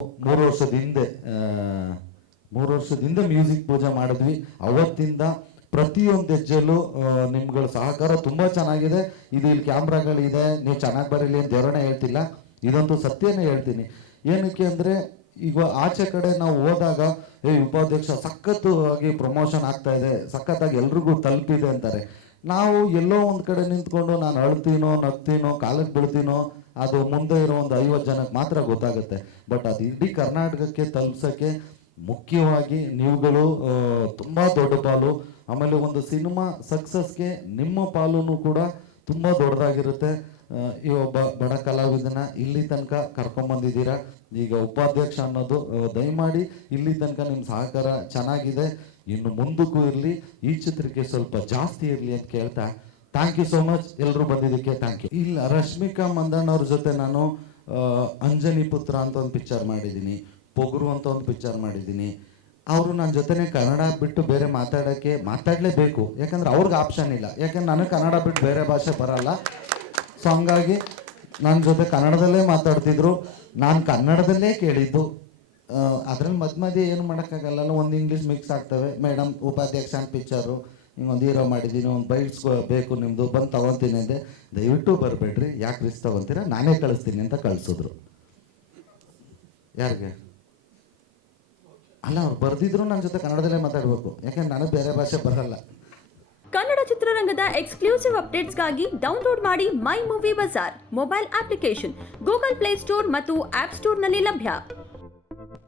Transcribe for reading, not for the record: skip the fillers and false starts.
ಮೂರು ವರ್ಷದ ಹಿಂದೆ ಮೂರು ವರ್ಷದ ಹಿಂದೆ ಮ್ಯೂಸಿಕ್ ಪೂಜೆ ಮಾಡಿದ್ವಿ. ಅವತ್ತಿಂದ ಪ್ರತಿಯೊಂದು ಹೆಜ್ಜೆಲ್ಲೂ ನಿಮ್ಗಳ ಸಹಕಾರ ತುಂಬಾ ಚೆನ್ನಾಗಿದೆ. ಇದು ಇಲ್ಲಿ ಕ್ಯಾಮ್ರಾಗಳಿದೆ, ನೀವು ಚೆನ್ನಾಗಿ ಬರೀಲಿ ಅಂತ ದೇವರನ್ನ ಹೇಳ್ತಿಲ್ಲ, ಇದಂತೂ ಸತ್ಯನೇ ಹೇಳ್ತೀನಿ. ಏನಕ್ಕೆ ಅಂದರೆ ಈಗ ಆಚೆ ಕಡೆ ನಾವು ಹೋದಾಗ ಉಪಾಧ್ಯಕ್ಷ ಸಖತ್ತು ಆಗಿ ಪ್ರಮೋಷನ್ ಆಗ್ತಾ ಇದೆ, ಸಖತ್ತಾಗಿ ಎಲ್ರಿಗೂ ತಲುಪಿದೆ ಅಂತಾರೆ. ನಾವು ಎಲ್ಲೋ ಒಂದು ಕಡೆ ನಿಂತ್ಕೊಂಡು ನಾನು ಅಳ್ತೀನೋ ನಗ್ತೀನೋ ಕಾಲಕ್ಕೆ ಬೀಳ್ತೀನೋ ಅದು ಮುಂದೆ ಇರೋ ಒಂದು 50 ಜನಕ್ಕೆ ಮಾತ್ರ ಗೊತ್ತಾಗುತ್ತೆ. ಬಟ್ ಅದು ಇಡೀ ಕರ್ನಾಟಕಕ್ಕೆ ತಲುಪ್ಸೋಕ್ಕೆ ಮುಖ್ಯವಾಗಿ ನೀವುಗಳು ತುಂಬ ದೊಡ್ಡ ಪಾಲು. ಆಮೇಲೆ ಒಂದು ಸಿನಿಮಾ ಸಕ್ಸಸ್ಗೆ ನಿಮ್ಮ ಪಾಲೂ ಕೂಡ ತುಂಬ ದೊಡ್ಡದಾಗಿರುತ್ತೆ. ಈ ಒಬ್ಬ ಬಡ ಕಲಾವಿದನ ಇಲ್ಲಿ ತನಕ ಕರ್ಕೊಂಬಂದಿದ್ದೀರಾ. ಈಗ ಉಪಾಧ್ಯಕ್ಷ ಅನ್ನೋದು ದಯಮಾಡಿ ಇಲ್ಲಿ ತನಕ ನಿಮ್ಮ ಸಹಕಾರ ಚೆನ್ನಾಗಿದೆ, ಇನ್ನು ಮುಂದಕ್ಕೂ ಇರಲಿ, ಈ ಚಿತ್ರಕ್ಕೆ ಸ್ವಲ್ಪ ಜಾಸ್ತಿ ಇರಲಿ ಅಂತ ಕೇಳ್ತಾ ಥ್ಯಾಂಕ್ ಯು ಸೋ ಮಚ್. ಎಲ್ಲರೂ ಬಂದಿದ್ದಕ್ಕೆ ಥ್ಯಾಂಕ್ ಯು. ಇಲ್ಲ, ರಶ್ಮಿಕಾ ಮಂದಣ್ಣ ಅವ್ರ ಜೊತೆ ನಾನು ಅಂಜನಿ ಪುತ್ರ ಅಂತ ಒಂದು ಪಿಕ್ಚರ್ ಮಾಡಿದ್ದೀನಿ, ಪೊಗರು ಅಂತ ಒಂದು ಪಿಕ್ಚರ್ ಮಾಡಿದ್ದೀನಿ. ಅವರು ನನ್ನ ಜೊತೆನೆ ಕನ್ನಡ ಬಿಟ್ಟು ಬೇರೆ ಮಾತಾಡಲೇಬೇಕು, ಯಾಕಂದ್ರೆ ಅವ್ರಿಗೆ ಆಪ್ಷನ್ ಇಲ್ಲ. ಯಾಕಂದ್ರೆ ನನಗೆ ಕನ್ನಡ ಬಿಟ್ಟು ಬೇರೆ ಭಾಷೆ ಬರಲ್ಲ. ಸೊ ಹಂಗಾಗಿ ನನ್ನ ಜೊತೆ ಕನ್ನಡದಲ್ಲೇ ಮಾತಾಡ್ತಿದ್ರು, ನಾನು ಕನ್ನಡದಲ್ಲೇ ಕೇಳಿದ್ದು. ಅದ್ರಲ್ಲಿ ಮಧ್ಯೆ ಏನು ಮಾಡೋಕ್ಕಾಗಲ್ಲ, ಒಂದು ಇಂಗ್ಲೀಷ್ ಮಿಕ್ಸ್ ಆಗ್ತವೆ. ಮೇಡಮ್ ಉಪಾಧ್ಯಕ್ಷ ಅಂತ ಪಿಕ್ಚರು, ಹಿಂಗೊಂದು ಹೀರೋ ಮಾಡಿದ್ದೀನಿ, ಒಂದು ಬೈಟ್ಸ್ ಬೇಕು ನಿಮ್ಮದು, ಬಂದು ತೊಗೊತೀನಿ ಅಂದೆ. ದಯವಿಟ್ಟು ಬರಬೇಡ್ರಿ, ಯಾಕೆ ರಿಸ್ಕ್ ತೊಗೊತೀರಾ, ನಾನೇ ಕಳಿಸ್ತೀನಿ ಅಂತ ಕಳಿಸಿದ್ರು. ಯಾರಿಗೆ ಅಲ್ಲ, ಅವ್ರು ಬರ್ದಿದ್ರು ನನ್ನ ಜೊತೆ ಕನ್ನಡದಲ್ಲೇ ಮಾತಾಡಬೇಕು, ಯಾಕೆಂದ್ರೆ ನನಗೆ ಬೇರೆ ಭಾಷೆ ಬರಲ್ಲ. ಕನ್ನಡ ಚಿತ್ರರಂಗದ ಎಕ್ಸ್ಕ್ಲೂಸಿವ್ ಅಪ್ಡೇಟ್ಸ್ಗಾಗಿ ಡೌನ್ಲೋಡ್ ಮಾಡಿ my movie bazaar mobile application Google play store ಮತ್ತು ಆಪ್ ಸ್ಟೋರ್ನಲ್ಲಿ ಲಭ್ಯ.